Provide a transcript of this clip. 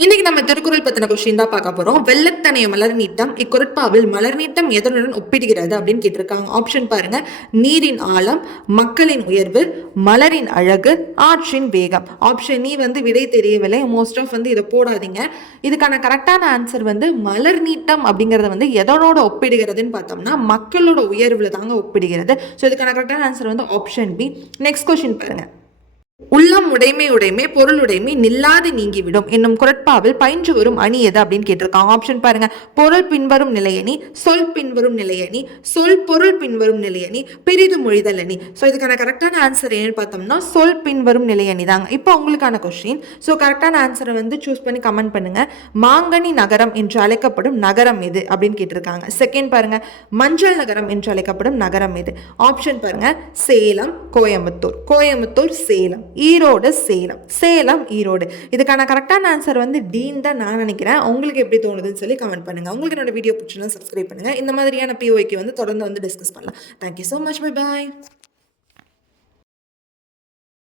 இன்னைக்கு நம்ம திருக்குறள் பத்தின கொஸ்டின் தான் பார்க்க போறோம். வெள்ளத்தனைய மலர் நீட்டம் இக்குறட்பாவில் மலர் நீட்டம் எதனுடன் ஒப்பிடுகிறது அப்படின்னு கேட்டிருக்காங்க. ஆப்ஷன் பாருங்க. நீரின் ஆழம், மக்களின் உயர்வு, மலரின் அழகு, ஆற்றின் வேகம். ஆப்ஷன் விடை தெரியவில்லை. மோஸ்ட் ஆஃப் இதை போடாதீங்க. இதுக்கான கரெக்டான ஆன்சர் மலர் நீட்டம் அப்படிங்கறத எதனோட ஒப்பிடுகிறதுன்னு பார்த்தோம்னா மக்களோட உயர்வுல தாங்க ஒப்பிடுகிறது. ஸோ இதுக்கான கரெக்டான answer option B. Next question பாருங்க. உள்ளம் உடைமை பொருளுடைமை நில்லாது நீங்கிவிடும் என்னும் குறட்பாவில் பயின்று வரும் அணி எது அப்படின்னு கேட்டிருக்காங்க. ஆப்ஷன் பாருங்க. பொருள் பின்வரும் நிலையணி, சொல் பின்வரும் நிலையணி, சொல் பொருள் பின்வரும் நிலையணி, பெரிது மொழிதல் அணி. ஸோ இதுக்கான கரெக்டான ஆன்சர் என்னன்னு பார்த்தோம்னா சொல் பின்வரும் நிலையணி தாங்க. இப்போ உங்களுக்கான கொஸ்டின். ஸோ கரெக்டான ஆன்சரை சூஸ் பண்ணி கமெண்ட் பண்ணுங்க. மாங்கனி நகரம் என்று அழைக்கப்படும் நகரம் எது அப்படின்னு கேட்டிருக்காங்க. செகண்ட் பாருங்க. மஞ்சள் நகரம் என்று அழைக்கப்படும் நகரம் எது? ஆப்ஷன் பாருங்க. சேலம், கோயம்புத்தூர், கோயம்புத்தூர், சேலம், ஈரோடு, சேலம், சேலம், ஈரோடு. இதுக்கான கரெக்டான ஆன்சர் டீன் தான் நான் நினைக்கிறேன். உங்களுக்கு எப்படி தோணுதுன்னு சொல்லி கமெண்ட் பண்ணுங்க. உங்களுக்கு என்னோட வீடியோ பிடிச்சினா சப்ஸ்கிரைப் பண்ணுங்க. இந்த மாதிரியான பிஓக்கு தொடர்ந்து டிஸ்கஸ் பண்ணலாம். Thank you so much. Bye bye.